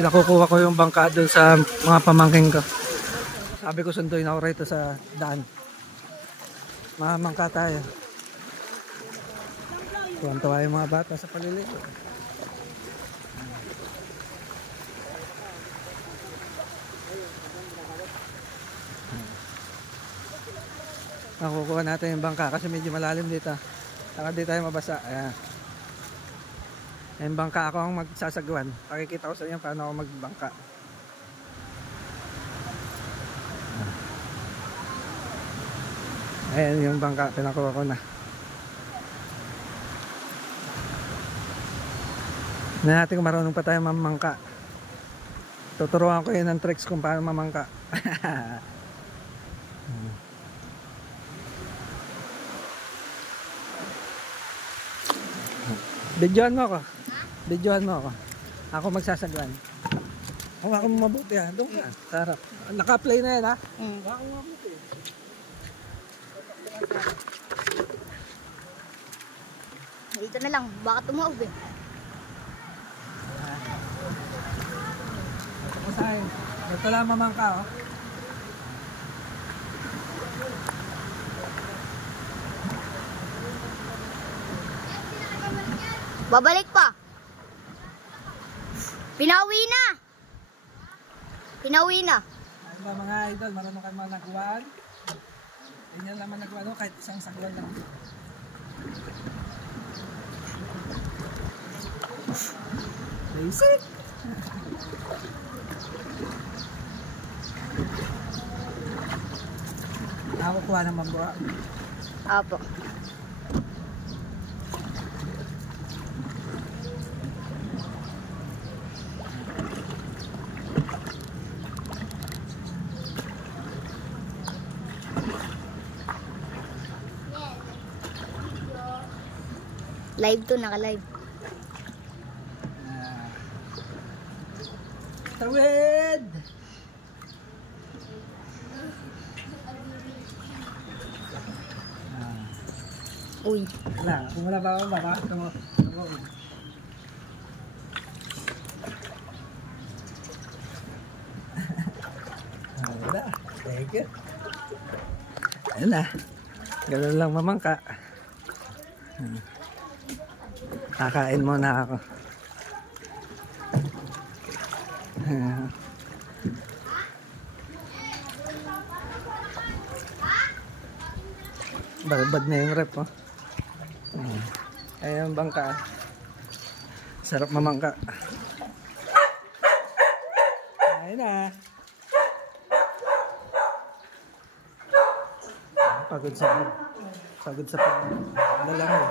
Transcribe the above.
Pinakukuha ko yung bangka doon sa mga pamangking ko. Sabi ko sunduin ako rito sa daan. Mamangka tayo. Tuwan-tuwa yung mga bata sa paliligo. Nakukuha natin yung bangka kasi medyo malalim dito. Saka di tayo mabasa. Ayan. Yung bangka ako ang magsasagwan. Pakikita ko sa inyo paano ako magbangka. Ayan yung bangka. Pinakuha ko na. Hindi natin kung marunong pa tayo mamangka. Tuturuan ko yun ng tricks kung paano mamangka. Videohan mo ako. Videohan mo ako. Ako magsasagwan. Hawakan mo mabuti ha. Doon ka. Sarap. Naka-play na yan ha. Hawakan mo mabuti. Dito na lang. Baka tumuog eh. Ito sa'yo. Ito lang mamangka oh. Babalik pa. Pinawi na. Pinawi na. Ano ba mga idol? Marunong kayo mga nagwaan? Ganyan naman nagwaan kahit isang sagwan lang. Basic! Nakakukuha naman buha. Apo. Live to, naka-live. Tawid! Uy. Wala, kung wala ba ako, bakit mo? Wala, thank you. Ayun na, ganun lang mamangka. Kakain muna ako. Balbad na yung rep oh. Ayan ang bangka. Sarap mamangka. Ayun na. Pagod sa paglalangoy.